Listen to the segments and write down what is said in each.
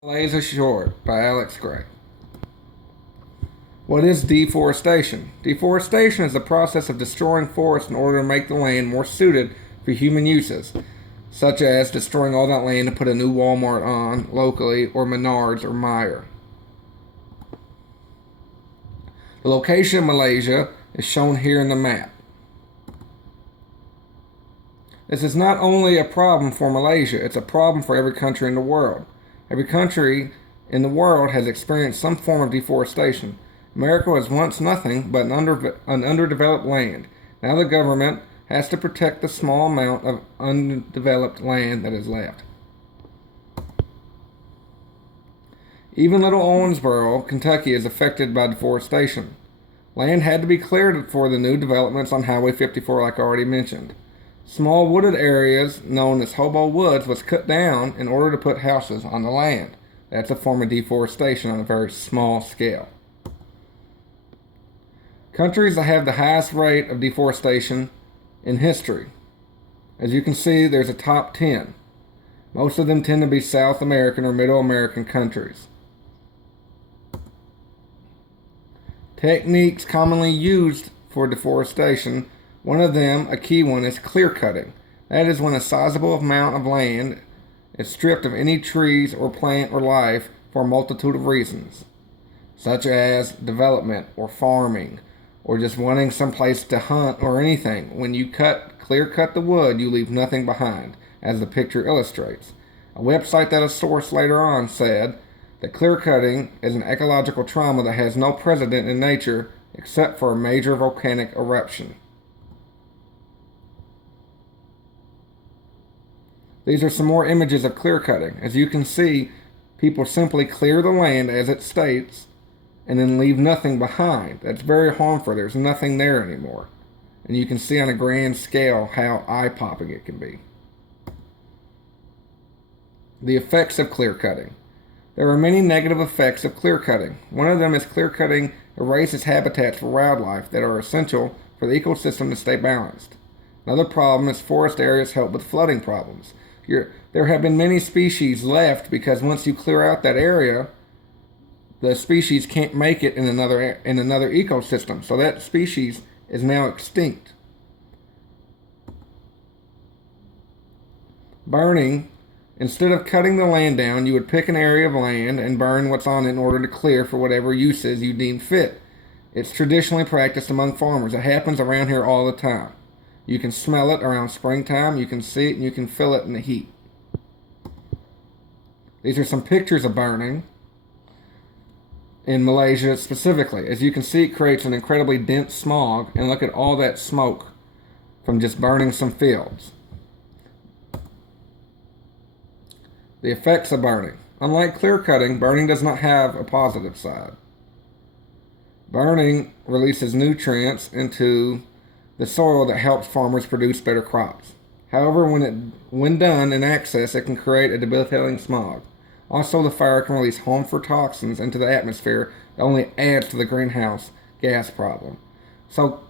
Malaysia Short by Alex Gray. What is deforestation? Deforestation is the process of destroying forests in order to make the land more suited for human uses, such as destroying all that land to put a new Walmart on locally, or Menards or Meijer. The location of Malaysia is shown here in the map. This is not only a problem for Malaysia, it's a problem for every country in the world. Every country in the world has experienced some form of deforestation. America was once nothing but an underdeveloped land. Now the government has to protect the small amount of undeveloped land that is left. Even little Owensboro, Kentucky, is affected by deforestation. Land had to be cleared for the new developments on Highway 54, like I already mentioned. Small wooded areas, known as hobo woods, was cut down in order to put houses on the land. That's a form of deforestation on a very small scale. Countries that have the highest rate of deforestation in history. As you can see, there's a top 10. Most of them tend to be South American or Middle American countries. Techniques commonly used for deforestation. One of them, a key one, is clear cutting. That is when a sizable amount of land is stripped of any trees or plant or life for a multitude of reasons, such as development or farming or just wanting some place to hunt or anything. When you clear cut the wood, you leave nothing behind, as the picture illustrates. A website that a source later on said that clear cutting is an ecological trauma that has no precedent in nature except for a major volcanic eruption. These are some more images of clear cutting. As you can see, people simply clear the land as it states and then leave nothing behind. That's very harmful. There's nothing there anymore. And you can see on a grand scale how eye-popping it can be. The effects of clear cutting. There are many negative effects of clear cutting. One of them is clear cutting erases habitats for wildlife that are essential for the ecosystem to stay balanced. Another problem is forest areas help with flooding problems. There have been many species left because once you clear out that area, the species can't make it in another ecosystem. So that species is now extinct. Burning. Instead of cutting the land down, you would pick an area of land and burn what's on it in order to clear for whatever uses you deem fit. It's traditionally practiced among farmers. It happens around here all the time. You can smell it around springtime, you can see it, and you can feel it in the heat. These are some pictures of burning in Malaysia specifically. As you can see, it creates an incredibly dense smog, and look at all that smoke from just burning some fields. The effects of burning. Unlike clear cutting, burning does not have a positive side. Burning releases nutrients into the soil that helps farmers produce better crops. However, when done in excess, it can create a debilitating smog. Also, the fire can release harmful toxins into the atmosphere that only adds to the greenhouse gas problem. So,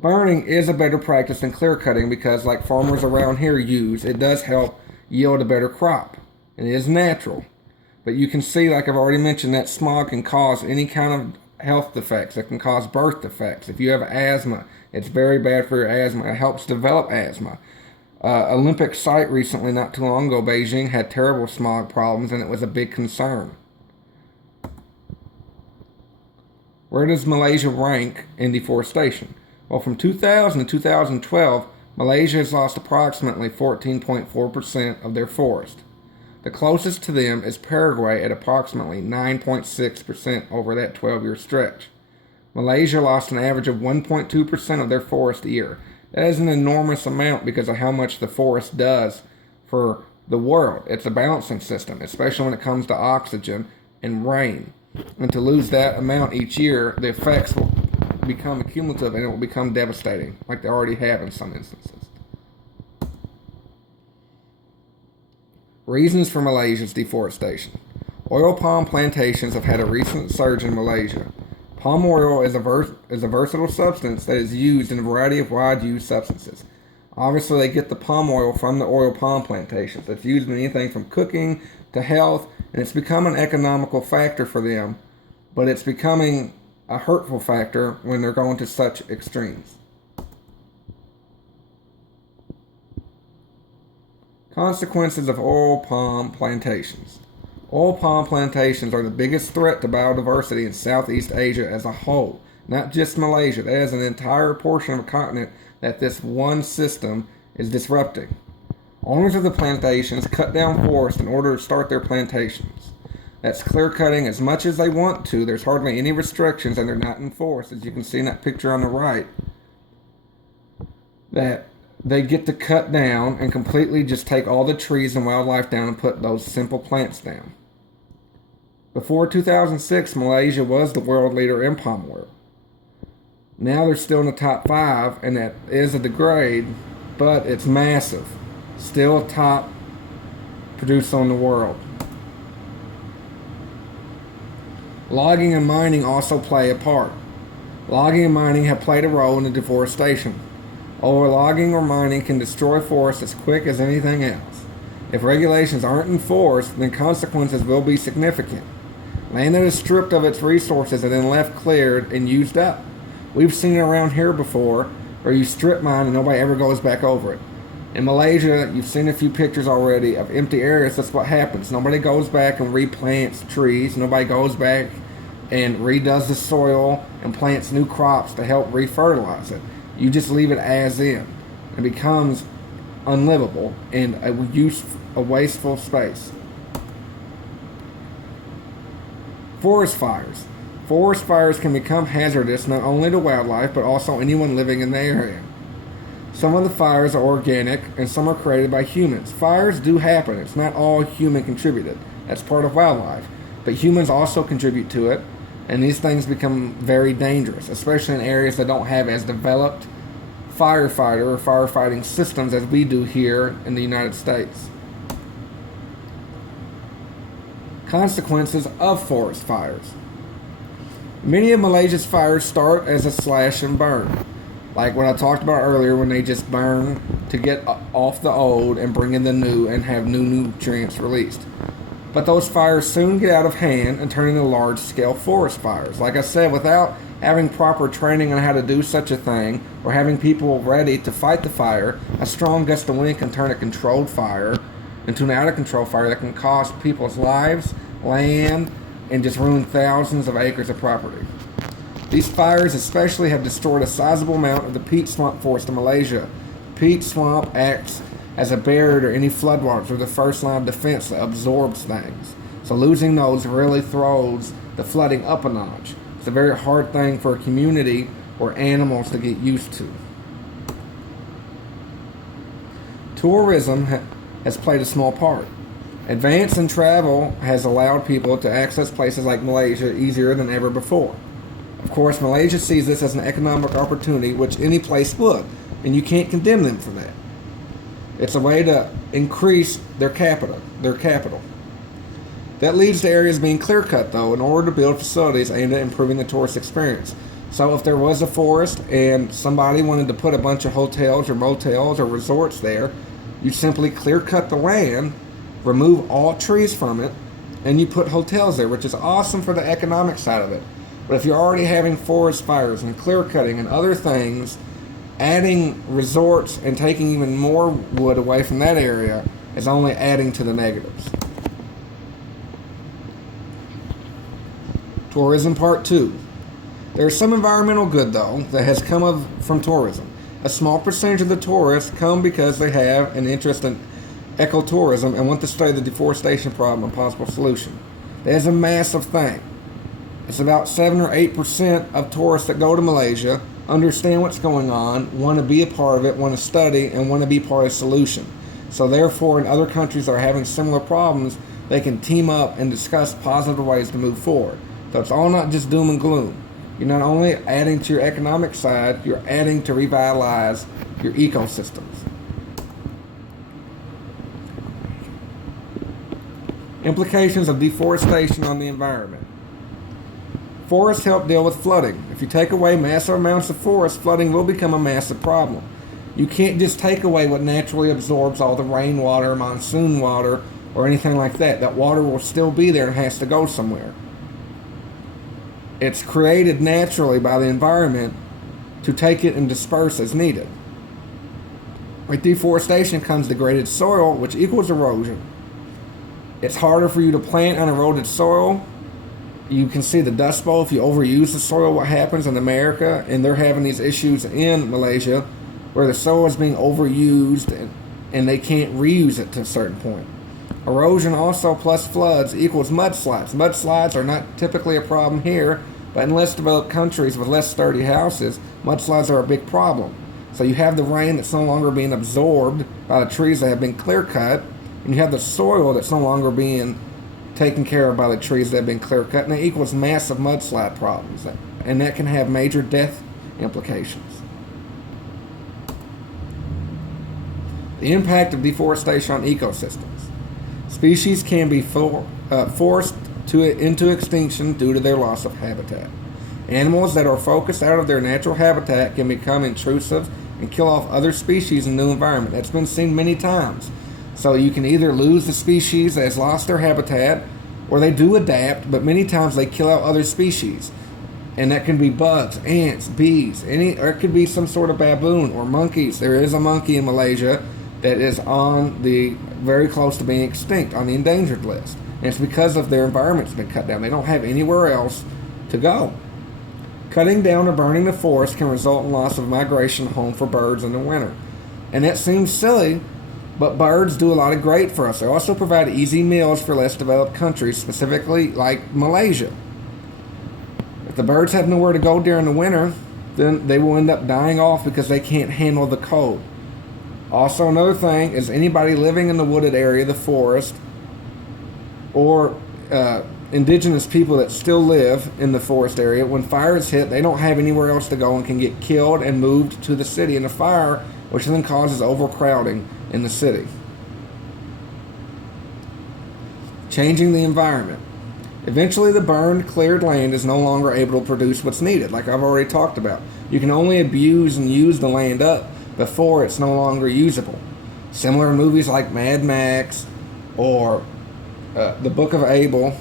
burning is a better practice than clear cutting because, like farmers around here use, it does help yield a better crop. And it is natural. But you can see, like I've already mentioned, that smog can cause any kind of health defects. It can cause birth defects. If you have asthma, it's very bad for your asthma. It helps develop asthma. Olympic site recently, not too long ago, Beijing had terrible smog problems, and it was a big concern. Where does Malaysia rank in deforestation? Well, from 2000 to 2012, Malaysia has lost approximately 14.4% of their forest. The closest to them is Paraguay at approximately 9.6% over that 12-year stretch. Malaysia lost an average of 1.2% of their forest a year. That is an enormous amount because of how much the forest does for the world. It's a balancing system, especially when it comes to oxygen and rain. And to lose that amount each year, the effects will become accumulative and it will become devastating, like they already have in some instances. Reasons for Malaysia's deforestation. Oil palm plantations have had a recent surge in Malaysia. Palm oil is a versatile substance that is used in a variety of wide-use substances. Obviously, they get the palm oil from the oil palm plantations. It's used in anything from cooking to health, and it's become an economical factor for them, but it's becoming a hurtful factor when they're going to such extremes. Consequences of oil palm plantations. Oil palm plantations are the biggest threat to biodiversity in Southeast Asia as a whole, not just Malaysia. That is an entire portion of a continent that this one system is disrupting. Owners of the plantations cut down forest in order to start their plantations. That's clear cutting as much as they want to. There's hardly any restrictions and they're not enforced, as you can see in that picture on the right. That they get to cut down and completely just take all the trees and wildlife down and put those simple plants down. Before 2006, Malaysia was the world leader in palm oil. Now they're still in the top 5, and that is a degrade, but it's massive. Still a top producer in the world. Logging and mining also play a part. Logging and mining have played a role in the deforestation. Overlogging or mining can destroy forests as quick as anything else. If regulations aren't enforced, then consequences will be significant. Land that is stripped of its resources and then left cleared and used up. We've seen it around here before, where you strip mine and nobody ever goes back over it. In Malaysia, you've seen a few pictures already of empty areas. That's what happens. Nobody goes back and replants trees. Nobody goes back and redoes the soil and plants new crops to help refertilize it. You just leave it as in. It becomes unlivable and a wasteful space. Forest fires. Forest fires can become hazardous not only to wildlife but also anyone living in the area. Some of the fires are organic and some are created by humans. Fires do happen. It's not all human contributed. That's part of wildlife. But humans also contribute to it, and these things become very dangerous, especially in areas that don't have as developed firefighter or firefighting systems as we do here in the United States. Consequences of forest fires. Many of Malaysia's fires start as a slash and burn, like what I talked about earlier, when they just burn to get off the old and bring in the new and have new nutrients released. But those fires soon get out of hand and turn into large-scale forest fires. Like I said, without having proper training on how to do such a thing, or having people ready to fight the fire, a strong gust of wind can turn a controlled fire into an out-of-control fire that can cost people's lives, land, and just ruin thousands of acres of property. These fires especially have destroyed a sizable amount of the peat swamp forest in Malaysia. Peat swamp acts as a barrier to any floodwaters or the first line of defense that absorbs things. So losing those really throws the flooding up a notch. It's a very hard thing for a community or animals to get used to. Tourism has played a small part. Advance in travel has allowed people to access places like Malaysia easier than ever before. Of course, Malaysia sees this as an economic opportunity, which any place would, and you can't condemn them for that. It's a way to increase their capital. That leads to areas being clear-cut, though, in order to build facilities aimed at improving the tourist experience. So if there was a forest and somebody wanted to put a bunch of hotels or motels or resorts there, you simply clear-cut the land, remove all trees from it, and you put hotels there, which is awesome for the economic side of it. But if you're already having forest fires and clear-cutting and other things, adding resorts and taking even more wood away from that area is only adding to the negatives. Tourism Part 2. There's some environmental good, though, that has come from tourism. A small percentage of the tourists come because they have an interest in ecotourism and want to study the deforestation problem and possible solution. That is a massive thing. It's about 7 or 8% of tourists that go to Malaysia understand what's going on, want to be a part of it, want to study, and want to be part of the solution. So therefore, in other countries that are having similar problems, they can team up and discuss positive ways to move forward. So it's all not just doom and gloom. You're not only adding to your economic side, you're adding to revitalize your ecosystems. Implications of deforestation on the environment. Forests help deal with flooding. If you take away massive amounts of forest, flooding will become a massive problem. You can't just take away what naturally absorbs all the rainwater, monsoon water, or anything like that. That water will still be there and has to go somewhere. It's created naturally by the environment to take it and disperse as needed. With deforestation comes degraded soil, which equals erosion. It's harder for you to plant uneroded soil. You can see the Dust Bowl. If you overuse the soil, what happens in America, and they're having these issues in Malaysia where the soil is being overused and they can't reuse it to a certain point. Erosion also plus floods equals mudslides. Mudslides are not typically a problem here, but in less developed countries with less sturdy houses, mudslides are a big problem. So you have the rain that's no longer being absorbed by the trees that have been clear cut, and you have the soil that's no longer being taken care of by the trees that have been clear cut, and that equals massive mudslide problems, and that can have major death implications. The impact of deforestation on ecosystems. Species can be forced into extinction due to their loss of habitat. Animals that are focused out of their natural habitat can become intrusive and kill off other species in the new environment. That's been seen many times. So you can either lose the species that has lost their habitat, or they do adapt, but many times they kill out other species. And that can be bugs, ants, bees, or it could be some sort of baboon or monkeys. There is a monkey in Malaysia that is on the very close to being extinct on the endangered list. And it's because of their environment's been cut down. They don't have anywhere else to go. Cutting down or burning the forest can result in loss of migration home for birds in the winter. And that seems silly, but birds do a lot of great for us. They also provide easy meals for less developed countries, specifically like Malaysia. If the birds have nowhere to go during the winter, then they will end up dying off because they can't handle the cold. Also, another thing is anybody living in the wooded area, the forest, or indigenous people that still live in the forest area, when fires hit, they don't have anywhere else to go and can get killed and moved to the city in a fire, which then causes overcrowding in the city. Changing the environment. Eventually, the burned, cleared land is no longer able to produce what's needed, like I've already talked about. You can only abuse and use the land up before it's no longer usable. Similar in movies like Mad Max or The Book of Abel,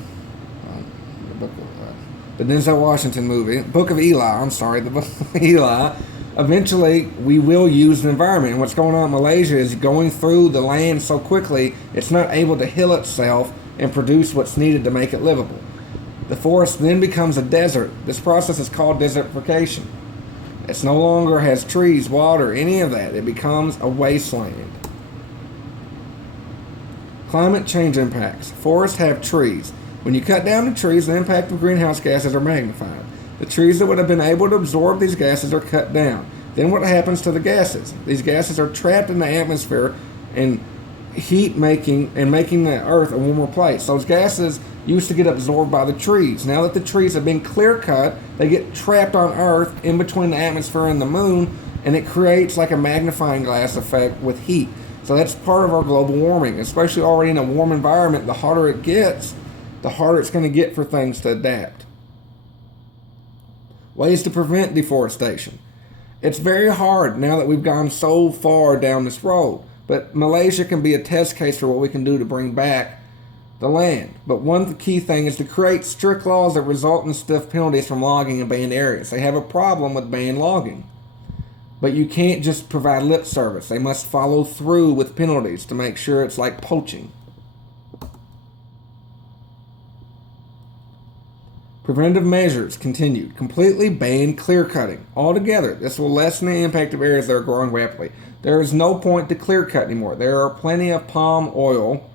the Denzel Washington movie, Book of Eli, the Book of Eli. Eventually, we will use the environment. And what's going on in Malaysia is going through the land so quickly, it's not able to heal itself and produce what's needed to make it livable. The forest then becomes a desert. This process is called desertification. It no longer has trees, water, any of that. It becomes a wasteland. Climate change impacts. Forests have trees. When you cut down the trees, the impact of greenhouse gases are magnified. The trees that would have been able to absorb these gases are cut down. Then what happens to the gases? These gases are trapped in the atmosphere and making the earth a warmer place. Those gases used to get absorbed by the trees. Now that the trees have been clear cut, they get trapped on earth in between the atmosphere and the moon, and it creates like a magnifying glass effect with heat. So that's part of our global warming, especially already in a warm environment. The hotter it gets, the harder it's going to get for things to adapt. Ways to prevent deforestation. It's very hard now that we've gone so far down this road, but Malaysia can be a test case for what we can do to bring back the land. But one key thing is to create strict laws that result in stiff penalties from logging in banned areas. They have a problem with banned logging, but you can't just provide lip service. They must follow through with penalties to make sure it's like poaching. Preventive measures continued. Completely ban clear cutting altogether. This will lessen the impact of areas that are growing rapidly. There is no point to clear cut anymore. There are plenty of palm oil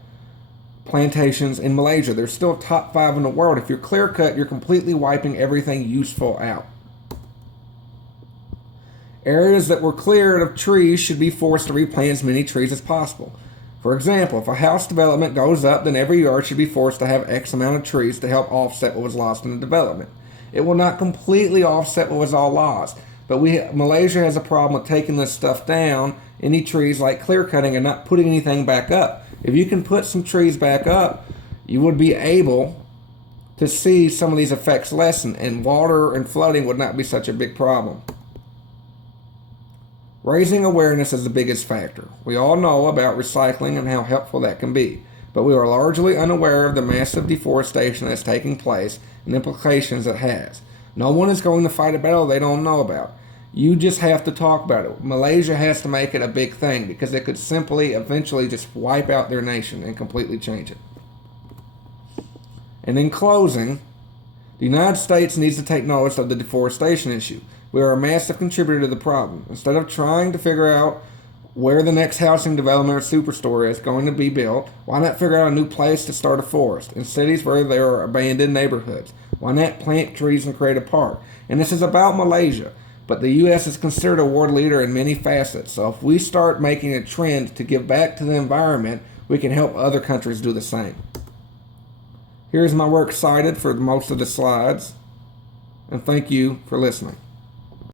plantations in Malaysia. They're still top 5 in the world. If you're clear cut, you're completely wiping everything useful out. Areas that were cleared of trees should be forced to replant as many trees as possible. For example, if a house development goes up, then every yard should be forced to have X amount of trees to help offset what was lost in the development. It will not completely offset what was all lost, but Malaysia has a problem with taking this stuff down, any trees like clear cutting, and not putting anything back up. If you can put some trees back up, you would be able to see some of these effects lessen, and water and flooding would not be such a big problem. Raising awareness is the biggest factor. We all know about recycling and how helpful that can be. but we are largely unaware of the massive deforestation that's taking place and implications it has. No one is going to fight a battle they don't know about. You just have to talk about it. Malaysia has to make it a big thing because it could simply eventually just wipe out their nation and completely change it. And in closing, the United States needs to take notice of the deforestation issue. We are a massive contributor to the problem. Instead of trying to figure out where the next housing development or superstore is going to be built, why not figure out a new place to start a forest in cities where there are abandoned neighborhoods? Why not plant trees and create a park? And this is about Malaysia, but the U.S. is considered a world leader in many facets. So if we start making a trend to give back to the environment, we can help other countries do the same. Here's my works cited for most of the slides, and thank you for listening.